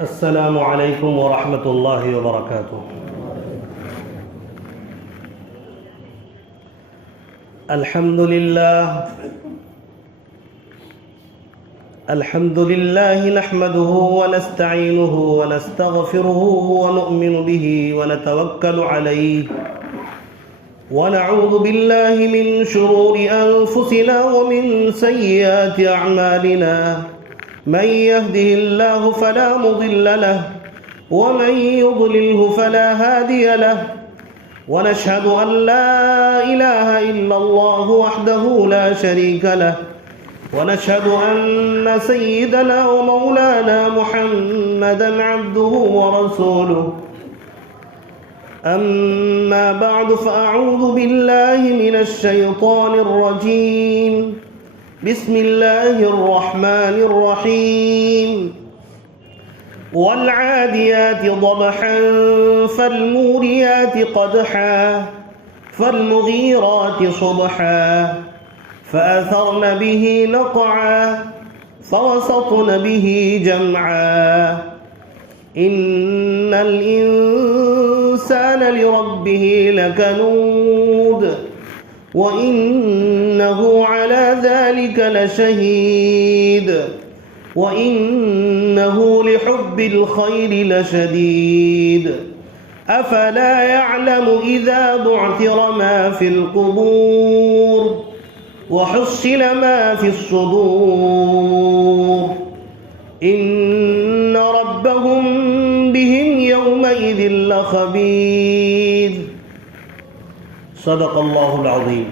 السلام علیکم ورحمۃ اللہ وبرکاتہ۔ الحمد للہ نحمده ونستعینه ونستغفره ونؤمن به ونتوکل علیہ ونعوذ باللہ من شرور انفسنا ومن سیئات اعمالنا من يهده الله فلا مضل له ومن يضلله فلا هادي له ونشهد أن لا إله إلا الله وحده لا شريك له ونشهد أن سيدنا ومولانا محمدا عبده ورسوله أما بعد فأعوذ بالله من الشيطان الرجيم بسم الله الرحمن الرحيم والعاديات ضبحا فالموريات قدحا فالمغيرات صبحا فأثرن به نقعا فوسطن به جمعا إن الإنسان لربه لكنود وَإِنَّهُ عَلَى ذَلِكَ لَشَهِيدٌ وَإِنَّهُ لِحُبِّ الْخَيْرِ لَشَدِيدٌ أَفَلَا يَعْلَمُ إِذَا بُعْثِرَ مَا فِي الْقُبُورِ وَحُصِّلَ مَا فِي الصُّدُورِ إِنَّ رَبَّهُمْ بِهِمْ يَوْمَئِذٍ لَخَبِيرٌ۔ صدق اللہ العظیم۔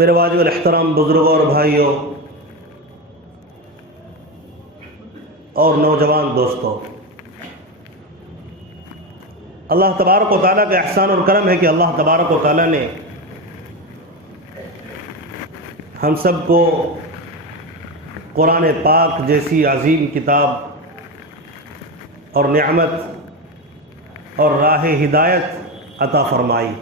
میرے واجب الاحترام بزرگوں اور بھائیوں اور نوجوان دوستوں، اللہ تبارک و تعالیٰ کا احسان اور کرم ہے کہ اللہ تبارک و تعالیٰ نے ہم سب کو قرآن پاک جیسی عظیم کتاب اور نعمت اور راہ ہدایت عطا فرمائی۔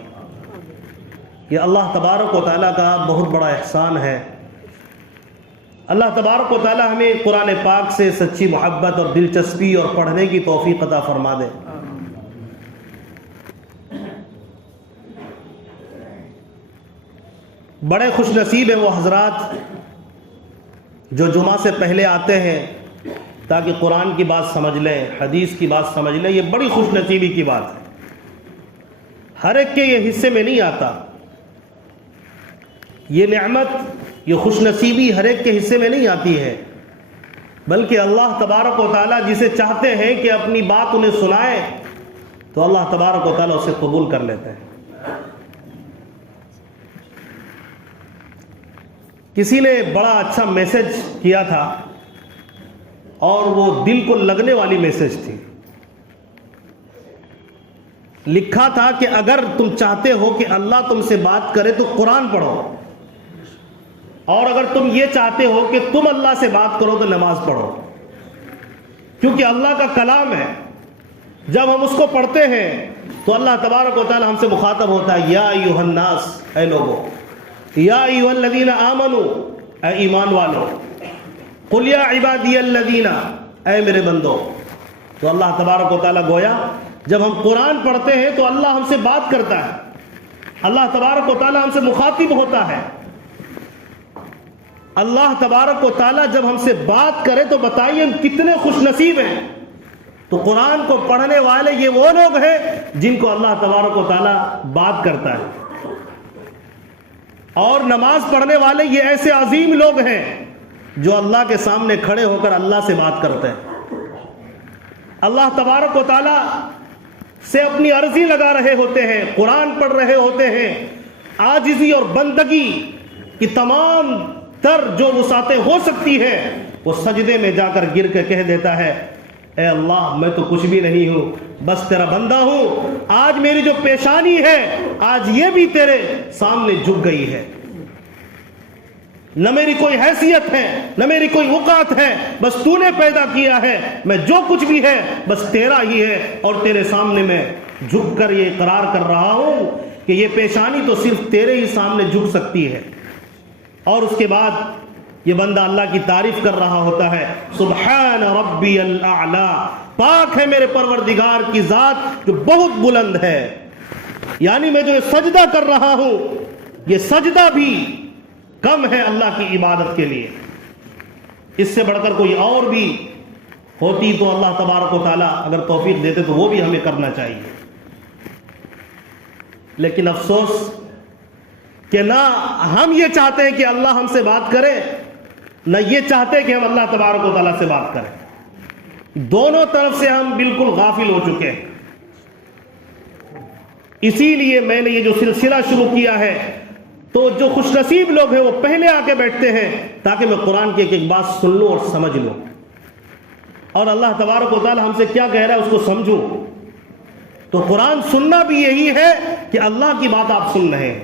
یہ اللہ تبارک و تعالیٰ کا بہت بڑا احسان ہے۔ اللہ تبارک و تعالیٰ ہمیں قرآن پاک سے سچی محبت اور دلچسپی اور پڑھنے کی توفیق عطا فرما دے۔ بڑے خوش نصیب ہیں وہ حضرات جو جمعہ سے پہلے آتے ہیں تاکہ قرآن کی بات سمجھ لیں، حدیث کی بات سمجھ لیں۔ یہ بڑی خوش نصیبی کی بات ہے، ہر ایک کے یہ حصے میں نہیں آتا۔ یہ نعمت، یہ خوش نصیبی ہر ایک کے حصے میں نہیں آتی ہے، بلکہ اللہ تبارک و تعالیٰ جسے چاہتے ہیں کہ اپنی بات انہیں سنائے تو اللہ تبارک و تعالیٰ اسے قبول کر لیتے ہیں۔ کسی نے بڑا اچھا میسج کیا تھا اور وہ دل کو لگنے والی میسج تھی۔ لکھا تھا کہ اگر تم چاہتے ہو کہ اللہ تم سے بات کرے تو قرآن پڑھو، اور اگر تم یہ چاہتے ہو کہ تم اللہ سے بات کرو تو نماز پڑھو، کیونکہ اللہ کا کلام ہے۔ جب ہم اس کو پڑھتے ہیں تو اللہ تبارک و تعالی ہم سے مخاطب ہوتا ہے، یا ایھا الناس، اے لوگو، یا ایھا الذین آمنو، اے ایمان والو، قل یا عبادی الذین، اے میرے بندو۔ تو اللہ تبارک و تعالیٰ گویا جب ہم قرآن پڑھتے ہیں تو اللہ ہم سے بات کرتا ہے، اللہ تبارک و تعالیٰ ہم سے مخاطب ہوتا ہے۔ اللہ تبارک و تعالیٰ جب ہم سے بات کرے تو بتائیے ہم کتنے خوش نصیب ہیں۔ تو قرآن کو پڑھنے والے یہ وہ لوگ ہیں جن کو اللہ تبارک و تعالیٰ بات کرتا ہے، اور نماز پڑھنے والے یہ ایسے عظیم لوگ ہیں جو اللہ کے سامنے کھڑے ہو کر اللہ سے بات کرتے ہیں۔ اللہ تبارک و تعالیٰ سے اپنی عرضی لگا رہے ہوتے ہیں، قرآن پڑھ رہے ہوتے ہیں، عاجزی اور بندگی کی تمام تر جو وسعتیں ہو سکتی ہیں وہ سجدے میں جا کر گر کے کہہ دیتا ہے، اے اللہ میں تو کچھ بھی نہیں ہوں، بس تیرا بندہ ہوں۔ آج میری جو پیشانی ہے آج یہ بھی تیرے سامنے جھک گئی ہے، نہ میری کوئی حیثیت ہے نہ میری کوئی وقعت ہے، بس تو نے پیدا کیا ہے، میں جو کچھ بھی ہے بس تیرا ہی ہے، اور تیرے سامنے میں جھک کر یہ اقرار کر رہا ہوں کہ یہ پیشانی تو صرف تیرے ہی سامنے جھک سکتی ہے۔ اور اس کے بعد یہ بندہ اللہ کی تعریف کر رہا ہوتا ہے، سبحان ربی الاعلی، پاک ہے میرے پروردگار کی ذات جو بہت بلند ہے. یعنی میں جو سجدہ کر رہا ہوں یہ سجدہ بھی کم ہے اللہ کی عبادت کے لیے. اس سے بڑھ کر کوئی اور بھی ہوتی تو اللہ تبارک و تعالیٰ اگر توفیق دیتے تو وہ بھی ہمیں کرنا چاہیے. لیکن افسوس کہ نہ ہم یہ چاہتے ہیں کہ اللہ ہم سے بات کرے، نہ یہ چاہتے کہ ہم اللہ تبارک و تعالیٰ سے بات کریں. دونوں طرف سے ہم بالکل غافل ہو چکے ہیں. اسی لیے میں نے یہ جو سلسلہ شروع کیا ہے تو جو خوش نصیب لوگ ہیں وہ پہلے آ کے بیٹھتے ہیں تاکہ میں قرآن کی ایک ایک بات سن لوں اور سمجھ لوں، اور اللہ تبارک و تعالیٰ ہم سے کیا کہہ رہا ہے اس کو سمجھوں. تو قرآن سننا بھی یہی ہے کہ اللہ کی بات آپ سن رہے ہیں.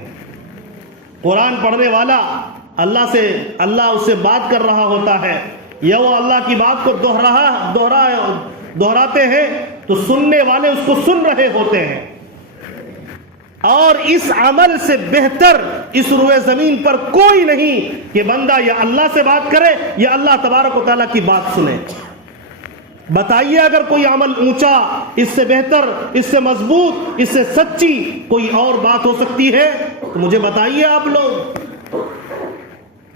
قرآن پڑھنے والا اللہ اس سے بات کر رہا ہوتا ہے، یا وہ اللہ کی بات کو دہراتے ہیں تو سننے والے اس کو سن رہے ہوتے ہیں. اور اس عمل سے بہتر اس روئے زمین پر کوئی نہیں کہ بندہ یا اللہ سے بات کرے یا اللہ تبارک و تعالیٰ کی بات سنے. بتائیے اگر کوئی عمل اونچا، اس سے بہتر، اس سے مضبوط، اس سے سچی کوئی اور بات ہو سکتی ہے تو مجھے بتائیے آپ لوگ.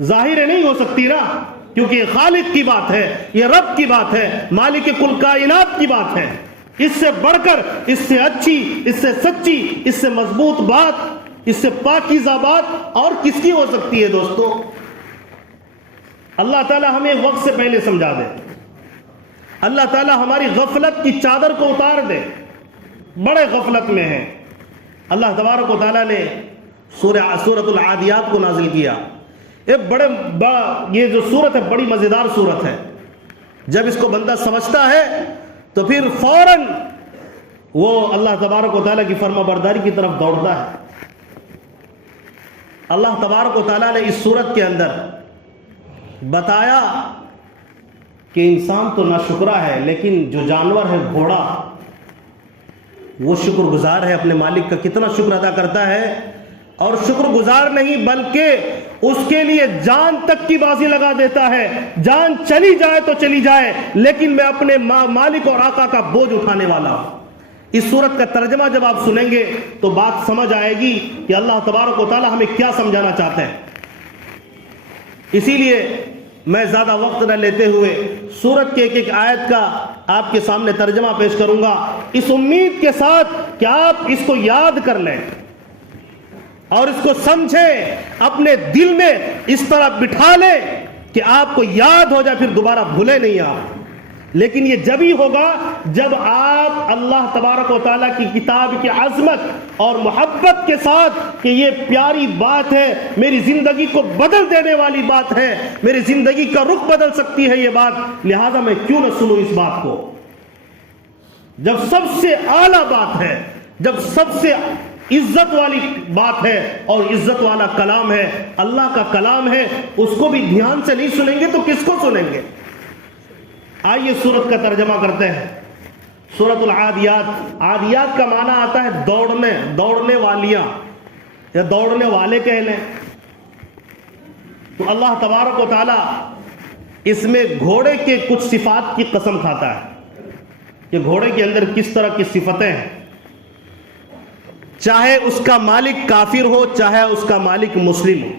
ظاہر نہیں ہو سکتی نا، کیونکہ یہ خالق کی بات ہے، یہ رب کی بات ہے، مالک کل کائنات کی بات ہے. اس سے بڑھ کر، اس سے اچھی، اس سے سچی، اس سے مضبوط بات، اس سے پاکیزہ بات اور کس کی ہو سکتی ہے دوستو؟ اللہ تعالیٰ ہمیں وقت سے پہلے سمجھا دے. اللہ تعالیٰ ہماری غفلت کی چادر کو اتار دے. بڑے غفلت میں ہیں. اللہ تبارک و تعالیٰ نے سورۃ العادیات کو نازل کیا. یہ جو سورت ہے بڑی مزیدار سورت ہے. جب اس کو بندہ سمجھتا ہے تو پھر فوراً وہ اللہ تبارک و تعالیٰ کی فرما برداری کی طرف دوڑتا ہے. اللہ تبارک و تعالیٰ نے اس سورت کے اندر بتایا کہ انسان تو ناشکرا ہے، لیکن جو جانور ہے گھوڑا وہ شکر گزار ہے، اپنے مالک کا کتنا شکر ادا کرتا ہے. اور شکر گزار نہیں بلکہ اس کے لیے جان تک کی بازی لگا دیتا ہے. جان چلی جائے تو چلی جائے لیکن میں اپنے مالک اور آقا کا بوجھ اٹھانے والا ہوں. اس صورت کا ترجمہ جب آپ سنیں گے تو بات سمجھ آئے گی کہ اللہ تبارک و تعالی ہمیں کیا سمجھانا چاہتے ہیں. اسی لیے میں زیادہ وقت نہ لیتے ہوئے سورت کے ایک ایک آیت کا آپ کے سامنے ترجمہ پیش کروں گا، اس امید کے ساتھ کہ آپ اس کو یاد کر لیں اور اس کو سمجھیں، اپنے دل میں اس طرح بٹھا لیں کہ آپ کو یاد ہو جائے، پھر دوبارہ بھولے نہیں آپ. لیکن یہ جب ہی ہوگا جب آپ اللہ تبارک و تعالیٰ کی کتاب کی عظمت اور محبت کے ساتھ کہ یہ پیاری بات ہے، میری زندگی کو بدل دینے والی بات ہے، میری زندگی کا رخ بدل سکتی ہے یہ بات، لہذا میں کیوں نہ سنوں اس بات کو. جب سب سے اعلیٰ بات ہے، جب سب سے عزت والی بات ہے اور عزت والا کلام ہے، اللہ کا کلام ہے، اس کو بھی دھیان سے نہیں سنیں گے تو کس کو سنیں گے؟ آئیے سورت کا ترجمہ کرتے ہیں. سورۃ العادیات، عادیات کا معنی آتا ہے دوڑنے، دوڑنے والیاں یا دوڑنے والے کہہ لیں. تو اللہ تبارک و تعالی اس میں گھوڑے کے کچھ صفات کی قسم کھاتا ہے کہ گھوڑے کے اندر کس طرح کی صفتیں ہیں. چاہے اس کا مالک کافر ہو، چاہے اس کا مالک مسلم ہو.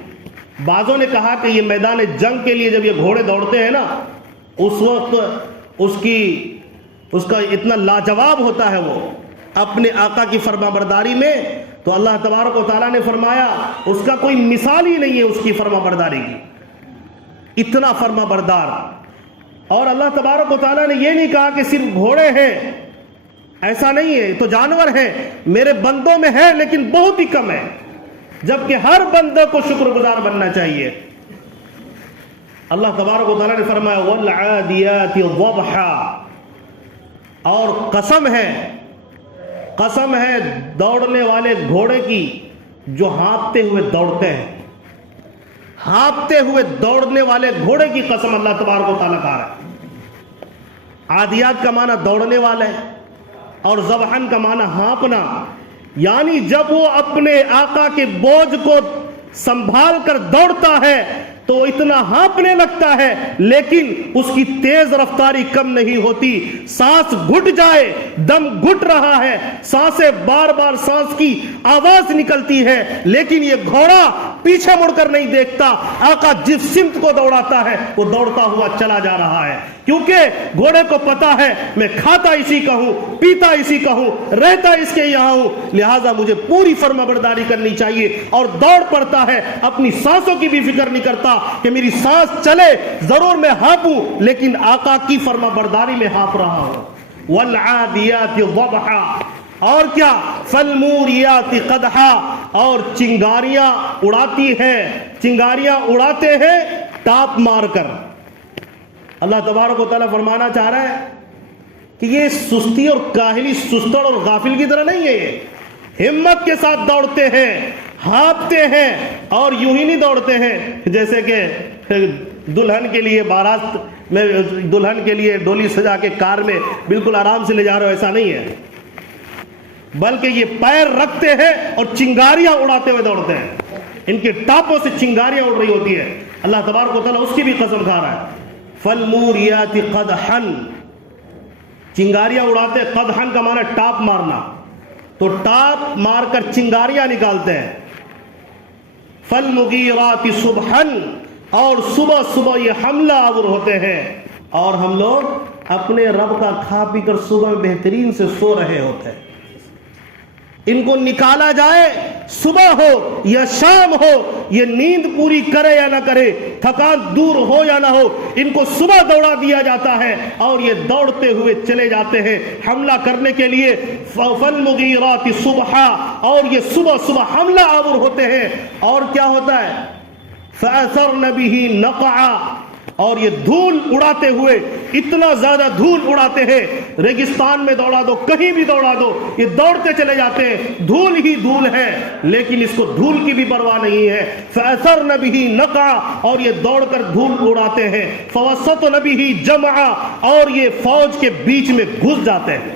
بعضوں نے کہا کہ یہ میدان جنگ کے لیے جب یہ گھوڑے دوڑتے ہیں نا، اس وقت اس کا اتنا لاجواب ہوتا ہے وہ اپنے آقا کی فرما برداری میں. تو اللہ تبارک و تعالیٰ نے فرمایا اس کا کوئی مثال ہی نہیں ہے اس کی فرما برداری کی، اتنا فرما بردار. اور اللہ تبارک و تعالیٰ نے یہ نہیں کہا کہ صرف گھوڑے ہیں، ایسا نہیں ہے، تو جانور ہیں میرے بندوں میں ہے لیکن بہت ہی کم ہے، جبکہ ہر بندے کو شکر گزار بننا چاہیے. اللہ تبارک و تعالیٰ نے فرمایا والعادیات ضبحا، اور قسم ہے دوڑنے والے گھوڑے کی جو ہانپتے ہوئے دوڑتے ہیں. ہانپتے ہوئے دوڑنے والے گھوڑے کی قسم اللہ تبارک و تعالیٰ کہا ہے. عادیات کا معنی دوڑنے والے اور ضبحن کا معنی ہانپنا، یعنی جب وہ اپنے آقا کے بوجھ کو سنبھال کر دوڑتا ہے تو وہ اتنا ہانپنے لگتا ہے لیکن اس کی تیز رفتاری کم نہیں ہوتی. سانس گھٹ جائے, دم گھٹ رہا ہے, سانسیں بار بار سانس کی آواز نکلتی ہے, لیکن یہ گھوڑا پیچھے مڑ کر نہیں دیکھتا. آقا جس سمت کو دوڑاتا ہے وہ دوڑتا ہوا چلا جا رہا ہے, کیونکہ گھوڑے کو پتا ہے میں کھاتا اسی کا ہوں, پیتا اسی کا ہوں, رہتا اس کے یہاں ہوں, لہٰذا مجھے پوری فرما برداری کرنی چاہیے. اور دوڑ پڑتا ہے, اپنی سانسوں کی بھی فکر نہیں کرتا کہ میری سانس چلے, ضرور میں ہانپوں لیکن آقا کی فرما برداری میں ہانپ رہا ہوں. والعادیات ضبحا, اور کیا, فالموریات قدحا, اور چنگاریاں اڑاتی ہے, چنگاریاں اڑاتے ہیں ٹاپ مار کر. اللہ تبارک و تعالیٰ فرمانا چاہ رہا ہے کہ یہ سستی اور کاہلی سستڑ اور غافل کی طرح نہیں ہے, یہ ہمت کے ساتھ دوڑتے ہیں, ہانپتے ہیں, اور یوں ہی نہیں دوڑتے ہیں جیسے کہ دلہن کے لیے بارات میں دلہن کے لیے ڈولی سجا کے کار میں بالکل آرام سے لے جا رہے ہو, ایسا نہیں ہے, بلکہ یہ پیر رکھتے ہیں اور چنگاریاں اڑاتے ہوئے دوڑتے ہیں. ان کے ٹاپوں سے چنگاریاں اڑ رہی ہوتی ہے. اللہ تبارک و تعالیٰ اس کی بھی قسم کھا رہا ہے. فالموریات قدحا, چنگاریاں اڑاتے, قدحن کا معنی ٹاپ مارنا, تو ٹاپ مار کر چنگاریاں نکالتے ہیں. فالمغیرات صبحا, اور صبح صبح یہ حملہ آور ہوتے ہیں, اور ہم لوگ اپنے رب کا کھا پی کر صبح بہترین سے سو رہے ہوتے ہیں. ان کو نکالا جائے, صبح ہو یا شام ہو, یہ نیند پوری کرے یا نہ کرے, تھکان دور ہو یا نہ ہو, ان کو صبح دوڑا دیا جاتا ہے اور یہ دوڑتے ہوئے چلے جاتے ہیں حملہ کرنے کے لیے. فالمغیرات صبحا, اور یہ صبح صبح حملہ آور ہوتے ہیں. اور کیا ہوتا ہے, فأثرن به نقعا, اور یہ دھول اڑاتے ہوئے, اتنا زیادہ دھول اڑاتے ہیں, ریگستان میں دوڑا دو, کہیں بھی دوڑا دو, یہ دوڑتے چلے جاتے ہیں, دھول ہی دھول ہے, لیکن اس کو دھول کی بھی پرواہ نہیں ہے. فأثرن به نقعا, اور یہ دوڑ کر دھول اڑاتے ہیں. فوسطن به جمعا, اور یہ فوج کے بیچ میں گھس جاتے ہیں.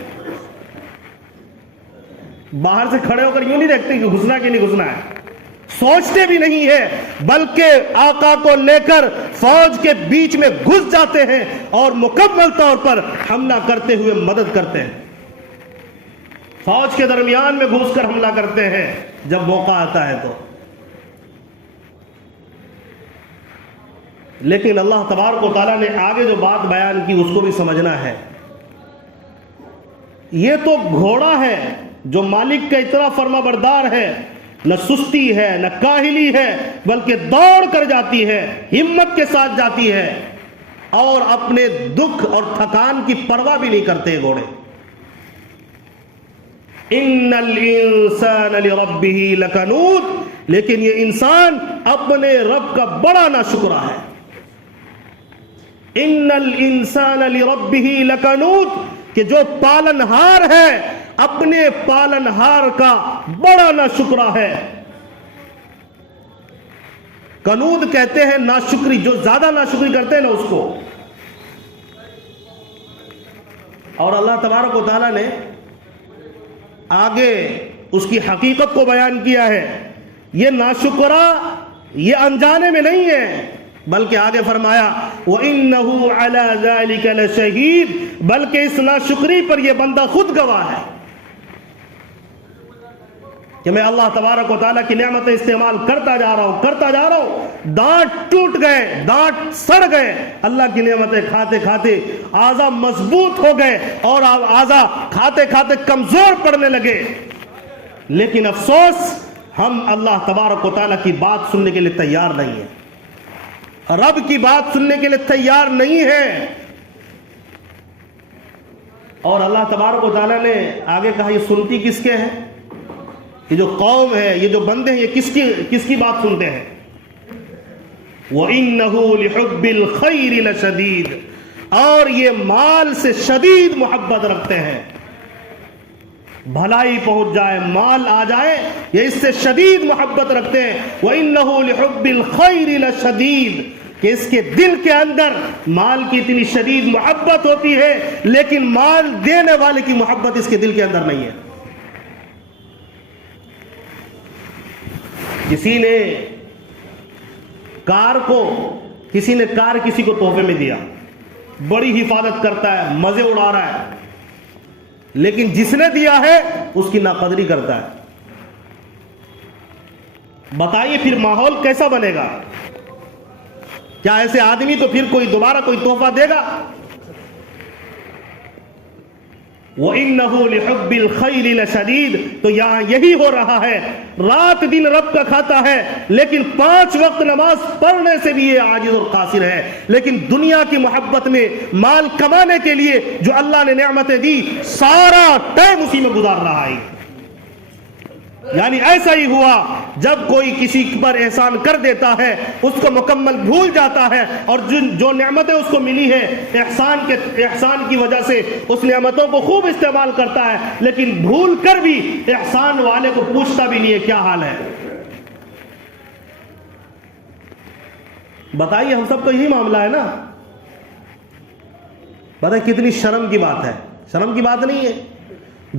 باہر سے کھڑے ہو کر یوں نہیں دیکھتے کہ گھسنا کہ نہیں گھسنا ہے, سوچتے بھی نہیں ہے, بلکہ آقا کو لے کر فوج کے بیچ میں گھس جاتے ہیں اور مکمل طور پر حملہ کرتے ہوئے مدد کرتے ہیں. فوج کے درمیان میں گھس کر حملہ کرتے ہیں جب موقع آتا ہے تو. لیکن اللہ تبارک و تعالیٰ نے آگے جو بات بیان کی اس کو بھی سمجھنا ہے. یہ تو گھوڑا ہے جو مالک کا اتنا فرما بردار ہے, نہ سستی ہے نہ کاہلی ہے, بلکہ دوڑ کر جاتی ہے, ہمت کے ساتھ جاتی ہے, اور اپنے دکھ اور تھکان کی پرواہ بھی نہیں کرتے گھوڑے. ان الانسان لربه لکنود, لیکن یہ انسان اپنے رب کا بڑا ناشکرا ہے. ان الانسان لربه لکنود, کہ جو پالنہار ہے اپنے پالنہار کا بڑا ناشکرا ہے. کنود کہتے ہیں ناشکری, جو زیادہ ناشکری کرتے ہیں نا اس کو. اور اللہ تبارک و تعالیٰ نے آگے اس کی حقیقت کو بیان کیا ہے. یہ ناشکرا یہ انجانے میں نہیں ہے, بلکہ آگے فرمایا وَإِنَّهُ عَلَى ذَلِكَ لَشَهِيدٌ, بلکہ اس ناشکری پر یہ بندہ خود گواہ ہے کہ میں اللہ تبارک و تعالیٰ کی نعمتیں استعمال کرتا جا رہا ہوں, دانت ٹوٹ گئے, دانت سڑ گئے, اللہ کی نعمتیں کھاتے کھاتے اعضاء مضبوط ہو گئے اور اعضاء کھاتے کھاتے کمزور پڑنے لگے. لیکن افسوس ہم اللہ تبارک و تعالیٰ کی بات سننے کے لیے تیار نہیں ہیں, رب کی بات سننے کے لیے تیار نہیں ہے. اور اللہ تبارک و تعالیٰ نے آگے کہا یہ سنتی کس کے ہیں, یہ جو قوم ہے, یہ جو بندے ہیں, یہ کس کی بات سنتے ہیں. وَإِنَّهُ لِحُبِّ الْخَيْرِ لَشَدِيدٌ, اور یہ مال سے شدید محبت رکھتے ہیں. بھلائی پہنچ جائے, مال آ جائے, یہ اس سے شدید محبت رکھتے ہیں. وَإِنَّهُ لِحُبِّ الْخَيْرِ لَشَدِيدٌ, کہ اس کے دل کے اندر مال کی اتنی شدید محبت ہوتی ہے, لیکن مال دینے والے کی محبت اس کے دل کے اندر نہیں ہے. کسی نے کار کو کسی نے کار کسی کو تحفے میں دیا، بڑی حفاظت کرتا ہے، مزے اڑا رہا ہے، لیکن جس نے دیا ہے اس کی ناقدری کرتا ہے. بتائیے پھر ماحول کیسا بنے گا؟ کیا ایسے آدمی تو پھر کوئی دوبارہ کوئی تحفہ دے گا؟ وَإِنَّهُ لِحُبِّ الْخَيْرِ لَشَدِيدٌ. تو یہاں یہی ہو رہا ہے، رات دن رب کا کھاتا ہے، لیکن 5 وقت نماز پڑھنے سے بھی یہ عاجز اور قاصر ہے. لیکن دنیا کی محبت میں مال کمانے کے لیے جو اللہ نے نعمتیں دی، سارا ٹائم اسی میں گزار رہا ہے. یعنی ایسا ہی ہوا، جب کوئی کسی پر احسان کر دیتا ہے اس کو مکمل بھول جاتا ہے، اور جو نعمتیں اس کو ملی ہے احسان کی وجہ سے اس نعمتوں کو خوب استعمال کرتا ہے، لیکن بھول کر بھی احسان والے کو پوچھتا بھی نہیں ہے کیا حال ہے. بتائیے ہم سب کا یہی معاملہ ہے نا. پتہ کتنی شرم کی بات ہے. شرم کی بات نہیں ہے،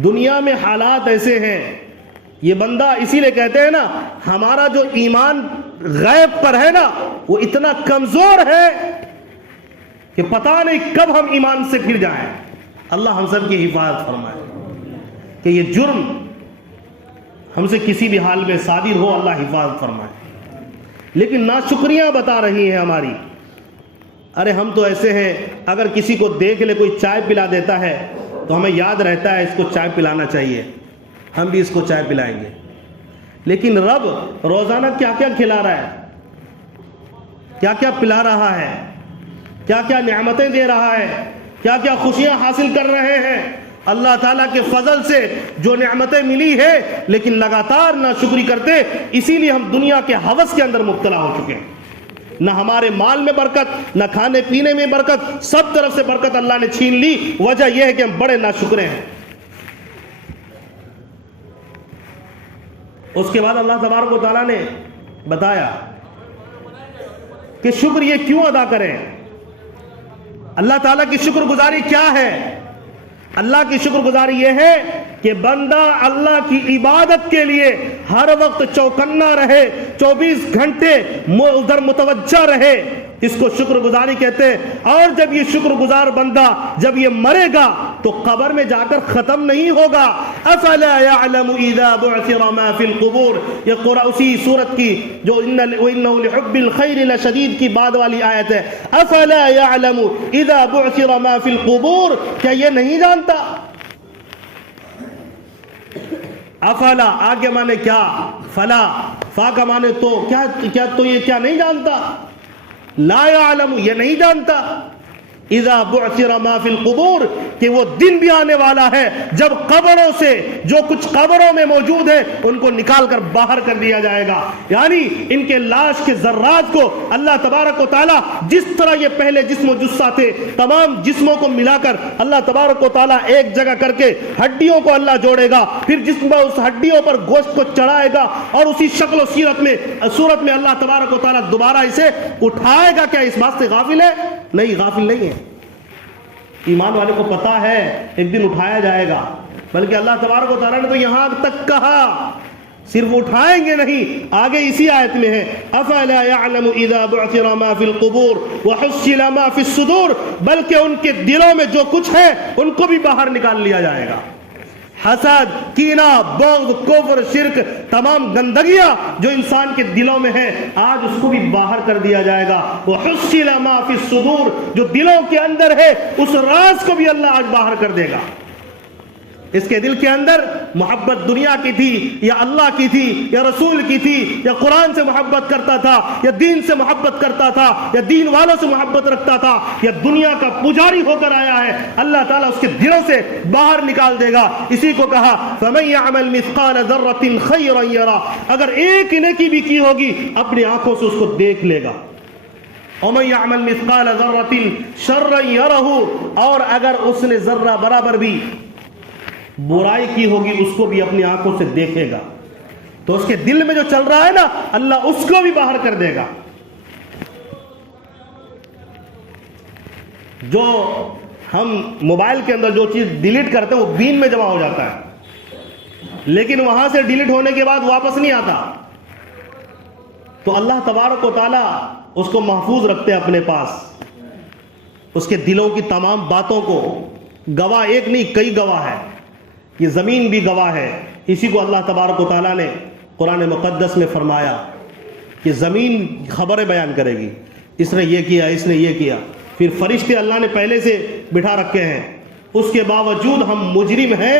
دنیا میں حالات ایسے ہیں. یہ بندہ اسی لیے کہتے ہیں نا، ہمارا جو ایمان غیب پر ہے نا وہ اتنا کمزور ہے کہ پتہ نہیں کب ہم ایمان سے پھر جائیں. اللہ ہم سب کی حفاظت فرمائے کہ یہ جرم ہم سے کسی بھی حال میں صادر ہو، اللہ حفاظت فرمائے. لیکن ناشکریاں بتا رہی ہیں ہماری. ارے ہم تو ایسے ہیں، اگر کسی کو دیکھ لے کوئی چائے پلا دیتا ہے تو ہمیں یاد رہتا ہے اس کو چائے پلانا چاہیے، ہم بھی اس کو چائے پلائیں گے. لیکن رب روزانہ کیا کیا کھلا رہا ہے، کیا کیا پلا رہا ہے، کیا کیا نعمتیں دے رہا ہے، کیا کیا خوشیاں حاصل کر رہے ہیں. اللہ تعالیٰ کے فضل سے جو نعمتیں ملی ہے لیکن لگاتار نہ شکری کرتے، اسی لیے ہم دنیا کے ہوس کے اندر مبتلا ہو چکے ہیں. نہ ہمارے مال میں برکت، نہ کھانے پینے میں برکت، سب طرف سے برکت اللہ نے چھین لی. وجہ یہ ہے کہ ہم بڑے ناشکرے ہیں. اس کے بعد اللہ تبارک و تعالیٰ نے بتایا کہ شکر یہ کیوں ادا کریں. اللہ تعالیٰ کی شکر گزاری کیا ہے؟ اللہ کی شکر گزاری یہ ہے کہ بندہ اللہ کی عبادت کے لیے ہر وقت چوکنا رہے، 24 گھنٹے ادھر متوجہ رہے. اس کو شکر گزاری کہتے ہیں. اور جب یہ شکر گزار بندہ جب یہ مرے گا تو قبر میں جا کر ختم نہیں ہوگا. افلا يعلم اذا بعثر ما في القبور، یہ قرآن اسی سورت کی جو وَإِنَّهُ لِحُبِّ الْخَيْرِ لَشَدِيدٌ کی بعد والی آیت ہے. افلا يعلم اذا بعثر ما في القبور، کیا یہ نہیں جانتا؟ افلا آگے مانے کیا، فلا فا کا مانے تو کیا تو یہ کیا نہیں جانتا؟ لا يعلم یہ نہیں جانتا. اذا بعثر ما فی القبور، کہ وہ دن بھی آنے والا ہے جب قبروں سے جو کچھ قبروں میں موجود ہے ان کو نکال کر باہر کر دیا جائے گا. یعنی ان کے لاش کے ذرات کو اللہ تبارک و تعالیٰ جس طرح یہ پہلے جسم و جثہ تھے تمام جسموں کو ملا کر اللہ تبارک و تعالیٰ ایک جگہ کر کے ہڈیوں کو اللہ جوڑے گا، پھر جسم اس ہڈیوں پر گوشت کو چڑھائے گا اور اسی شکل و صورت میں اللہ تبارک و تعالیٰ دوبارہ اسے اٹھائے گا. کیا اس بات سے غافل ہے؟ نہیں، غافل نہیں ہے. ایمان والے کو پتا ہے ایک دن اٹھایا جائے گا، بلکہ اللہ تبارک و تعالیٰ نے تو یہاں تک کہا صرف اٹھائیں گے نہیں، آگے اسی آیت میں ہے افلا يعلم اذا بعثر ما في القبور وحصل ما في الصدور، بلکہ ان کے دلوں میں جو کچھ ہے ان کو بھی باہر نکال لیا جائے گا. حسد، کینہ، بغض، کفر، شرک، تمام گندگیاں جو انسان کے دلوں میں ہیں آج اس کو بھی باہر کر دیا جائے گا. وحصل ما فی الصدور، جو دلوں کے اندر ہے اس راز کو بھی اللہ آج باہر کر دے گا. اس کے دل کے اندر محبت دنیا کی تھی یا اللہ کی تھی یا رسول کی تھی یا قرآن سے محبت کرتا تھا یا دین سے محبت کرتا تھا یا دین والوں سے محبت رکھتا تھا یا دنیا کا پجاری ہو کر آیا ہے، اللہ تعالیٰ اس کے دلوں سے باہر نکال دے گا. اسی کو کہا فَمَن يَعْمَلْ مِثْقَالَ ذَرَّةٍ خَيْرًا يَرَهُ، اگر ایک نیکی بھی کی ہوگی اپنی آنکھوں سے اس کو دیکھ لے گا. وَمَن يَعْمَلْ مِثْقَالَ ذَرَّةٍ شَرًّا يَرَهُ، اور اگر اس نے ذرہ برابر بھی برائی کی ہوگی اس کو بھی اپنی آنکھوں سے دیکھے گا. تو اس کے دل میں جو چل رہا ہے نا اللہ اس کو بھی باہر کر دے گا. جو ہم موبائل کے اندر جو چیز ڈیلیٹ کرتے ہیں وہ بین میں جمع ہو جاتا ہے، لیکن وہاں سے ڈیلیٹ ہونے کے بعد واپس نہیں آتا. تو اللہ تبارک و تعالیٰ اس کو محفوظ رکھتے ہیں اپنے پاس، اس کے دلوں کی تمام باتوں کو۔ گواہ ایک نہیں کئی گواہ ہے، یہ زمین بھی گواہ ہے۔ اسی کو اللہ تبارک و تعالیٰ نے قرآن مقدس میں فرمایا کہ زمین خبریں بیان کرے گی، اس نے یہ کیا، اس نے یہ کیا۔ پھر فرشتے اللہ نے پہلے سے بٹھا رکھے ہیں، اس کے باوجود ہم مجرم ہیں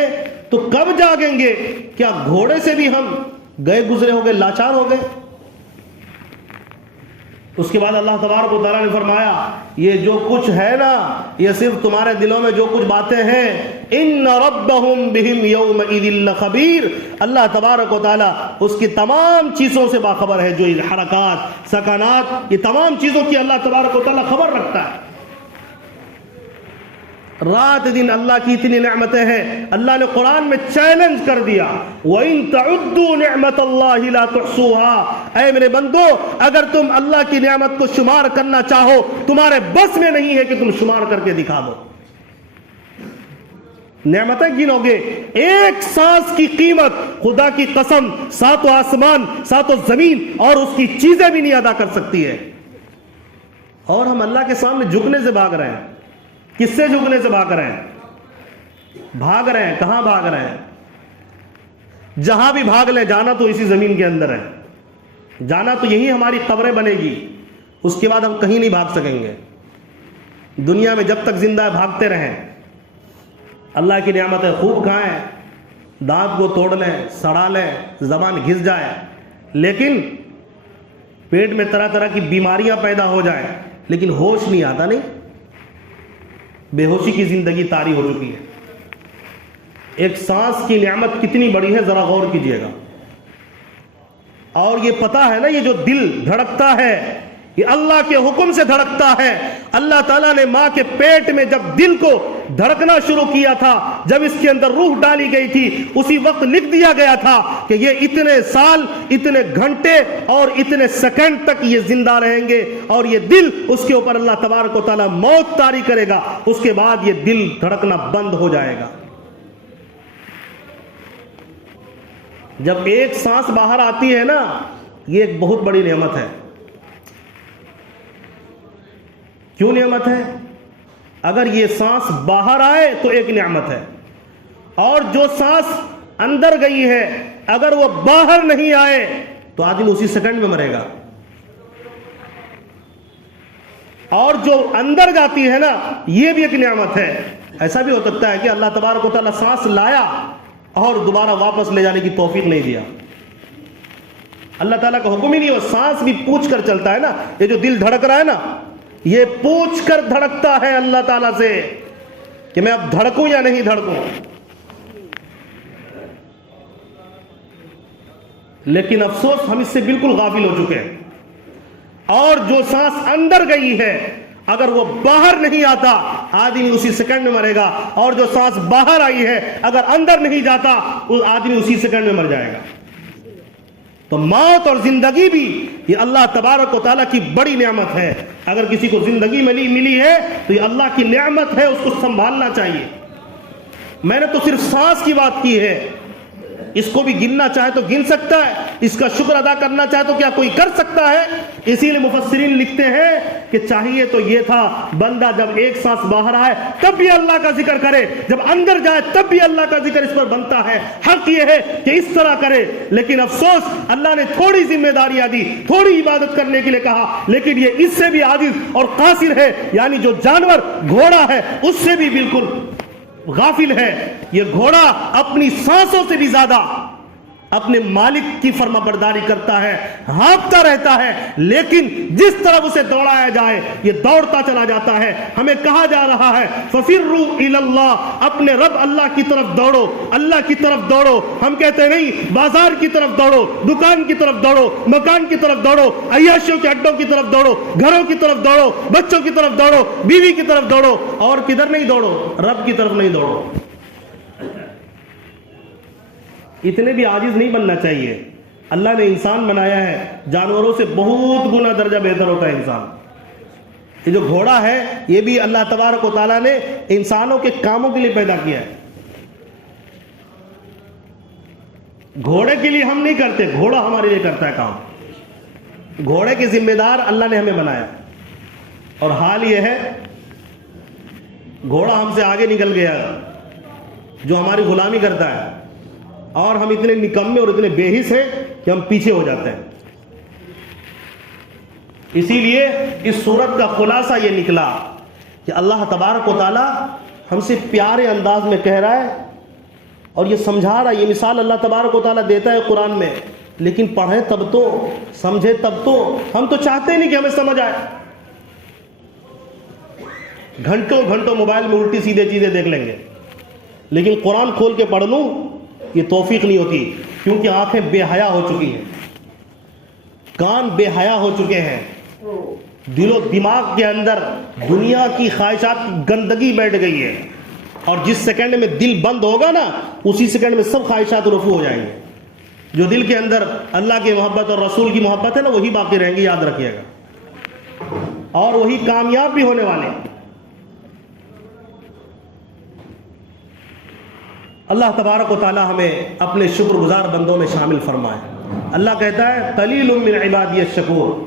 تو کب جاگیں گے؟ کیا گھوڑے سے بھی ہم گئے گزرے ہو گئے، لاچار ہو گئے؟ اس کے بعد اللہ تبارک و تعالیٰ نے فرمایا یہ جو کچھ ہے نا، یہ صرف تمہارے دلوں میں جو کچھ باتیں ہیں، ان ربہم بہم یومئذ لخبیر، اللہ تبارک و تعالیٰ اس کی تمام چیزوں سے باخبر ہے، جو یہ حرکات سکنات، یہ تمام چیزوں کی اللہ تبارک و تعالیٰ خبر رکھتا ہے۔ رات دن اللہ کی اتنی نعمتیں ہیں، اللہ نے قرآن میں چیلنج کر دیا وَإِن تَعُدُّوا نِعْمَةَ اللَّهِ لَا تُحْصُوهَا، اے میرے بندو اگر تم اللہ کی نعمت کو شمار کرنا چاہو تمہارے بس میں نہیں ہے کہ تم شمار کر کے دکھا دو۔ نعمتیں گنو گے، ایک سانس کی قیمت خدا کی قسم ساتوں آسمان ساتوں زمین اور اس کی چیزیں بھی نہیں ادا کر سکتی ہے، اور ہم اللہ کے سامنے جھکنے سے بھاگ رہے ہیں۔ کس سے جھکنے سے بھاگ رہے ہیں؟ بھاگ رہے ہیں، کہاں بھاگ رہے ہیں؟ جہاں بھی بھاگ لیں، جانا تو اسی زمین کے اندر ہے، جانا تو یہی ہماری قبریں بنے گی، اس کے بعد ہم کہیں نہیں بھاگ سکیں گے۔ دنیا میں جب تک زندہ ہے بھاگتے رہیں، اللہ کی نعمتیں خوب کھائیں، دانت کو توڑ لیں، سڑا لیں، زبان گھس جائے، لیکن پیٹ میں طرح طرح کی بیماریاں پیدا ہو جائیں، لیکن ہوش نہیں آتا، نہیں، بے ہوشی کی زندگی طاری ہو چکی ہے۔ ایک سانس کی نعمت کتنی بڑی ہے، ذرا غور کیجئے گا۔ اور یہ پتا ہے نا، یہ جو دل دھڑکتا ہے یہ اللہ کے حکم سے دھڑکتا ہے۔ اللہ تعالیٰ نے ماں کے پیٹ میں جب دل کو دھڑکنا شروع کیا تھا، جب اس کے اندر روح ڈالی گئی تھی، اسی وقت لکھ دیا گیا تھا کہ یہ اتنے سال، اتنے گھنٹے اور اتنے سیکنڈ تک یہ زندہ رہیں گے، اور یہ دل اس کے اوپر اللہ تبارک و تعالیٰ موت طاری کرے گا، اس کے بعد یہ دل دھڑکنا بند ہو جائے گا۔ جب ایک سانس باہر آتی ہے نا، یہ ایک بہت بڑی نعمت ہے۔ کیوں نعمت ہے؟ اگر یہ سانس باہر آئے تو ایک نعمت ہے، اور جو سانس اندر گئی ہے اگر وہ باہر نہیں آئے تو آدمی اسی سیکنڈ میں مرے گا۔ اور جو اندر جاتی ہے نا، یہ بھی ایک نعمت ہے۔ ایسا بھی ہو سکتا ہے کہ اللہ تبارک و تعالیٰ سانس لایا اور دوبارہ واپس لے جانے کی توفیق نہیں دیا۔ اللہ تعالیٰ کا حکم ہی نہیں ہو، سانس بھی پوچھ کر چلتا ہے نا۔ یہ جو دل دھڑک رہا ہے نا، یہ پوچھ کر دھڑکتا ہے اللہ تعالیٰ سے کہ میں اب دھڑکوں یا نہیں دھڑکوں۔ لیکن افسوس ہم اس سے بالکل غافل ہو چکے ہیں، اور جو سانس اندر گئی ہے اگر وہ باہر نہیں آتا آدمی اسی سیکنڈ میں مرے گا، اور جو سانس باہر آئی ہے اگر اندر نہیں جاتا آدمی اسی سیکنڈ میں مر جائے گا۔ تو موت اور زندگی بھی یہ اللہ تبارک و تعالیٰ کی بڑی نعمت ہے۔ اگر کسی کو زندگی ملی ہے تو یہ اللہ کی نعمت ہے، اس کو سنبھالنا چاہیے۔ میں نے تو صرف سانس کی بات کی ہے، اس کو بھی گننا چاہے تو گن سکتا ہے، اس کا شکر ادا کرنا چاہے تو کیا کوئی کر سکتا ہے؟ اسی لیے مفسرین لکھتے ہیں کہ چاہیے تو یہ تھا بندہ جب ایک سانس باہر آئے تب بھی اللہ کا ذکر کرے، جب اندر جائے تب بھی اللہ کا ذکر اس پر بنتا ہے۔ حق یہ ہے کہ اس طرح کرے، لیکن افسوس اللہ نے تھوڑی ذمہ داریاں دی، تھوڑی عبادت کرنے کے لیے کہا، لیکن یہ اس سے بھی عاجز اور قاصر ہے، یعنی جو جانور گھوڑا ہے اس سے بھی بالکل غافل ہے۔ یہ گھوڑا اپنی سانسوں سے بھی زیادہ اپنے مالک کی فرما برداری کرتا ہے، ہانپتا رہتا ہے، لیکن جس طرف اسے دوڑایا جائے یہ دوڑتا چلا جاتا ہے۔ ہمیں کہا جا رہا ہے فَفِرُّوا إِلَى اللَّهِ، اپنے رب اللہ کی طرف دوڑو، اللہ کی طرف دوڑو۔ ہم کہتے نہیں بازار کی طرف دوڑو، دکان کی طرف دوڑو، مکان کی طرف دوڑو، عیاشیوں کے اڈوں کی طرف دوڑو، گھروں کی طرف دوڑو، بچوں کی طرف دوڑو، بیوی کی طرف دوڑو، اور کدھر نہیں دوڑو؟ رب کی طرف نہیں دوڑو۔ اتنے بھی عاجز نہیں بننا چاہیے۔ اللہ نے انسان بنایا ہے، جانوروں سے بہت گنا درجہ بہتر ہوتا ہے انسان۔ یہ جو گھوڑا ہے یہ بھی اللہ تبارک و تعالیٰ نے انسانوں کے کاموں کے لیے پیدا کیا ہے۔ گھوڑے کے لیے ہم نہیں کرتے، گھوڑا ہمارے لیے کرتا ہے کام۔ گھوڑے کے ذمہ دار اللہ نے ہمیں بنایا، اور حال یہ ہے گھوڑا ہم سے آگے نکل گیا جو ہماری غلامی کرتا ہے، اور ہم اتنے نکمے اور اتنے بے حس ہیں کہ ہم پیچھے ہو جاتے ہیں۔ اسی لیے اس صورت کا خلاصہ یہ نکلا کہ اللہ تبارک و تعالی ہم سے پیارے انداز میں کہہ رہا ہے اور یہ سمجھا رہا ہے۔ یہ مثال اللہ تبارک و تعالی دیتا ہے قرآن میں، لیکن پڑھیں تب تو، سمجھے تب تو۔ ہم تو چاہتے نہیں کہ ہمیں سمجھ آئے، گھنٹوں گھنٹوں موبائل میں الٹی سیدھے چیزیں دیکھ لیں گے، لیکن قرآن کھول کے پڑھ لوں یہ توفیق نہیں ہوتی، کیونکہ آنکھیں بے حیا ہو چکی ہیں، کان بے حیا ہو چکے ہیں، دل و دماغ کے اندر دنیا کی خواہشات کی گندگی بیٹھ گئی ہے، اور جس سیکنڈ میں دل بند ہوگا نا اسی سیکنڈ میں سب خواہشات رفو ہو جائیں گے۔ جو دل کے اندر اللہ کی محبت اور رسول کی محبت ہے نا وہی باقی رہیں گی، یاد رکھیے گا، اور وہی کامیاب بھی ہونے والے ہیں۔ اللہ تبارک و تعالی ہمیں اپنے شکر گزار بندوں میں شامل فرمائے۔ اللہ کہتا ہے قلیل من عبادی الشکور،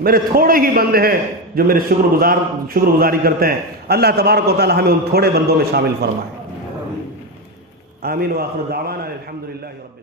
میرے تھوڑے ہی بندے ہیں جو میرے شکر گزاری کرتے ہیں۔ اللہ تبارک و تعالی ہمیں ان تھوڑے بندوں میں شامل فرمائے۔ آمین وآخر دعوانا الحمدللہ رب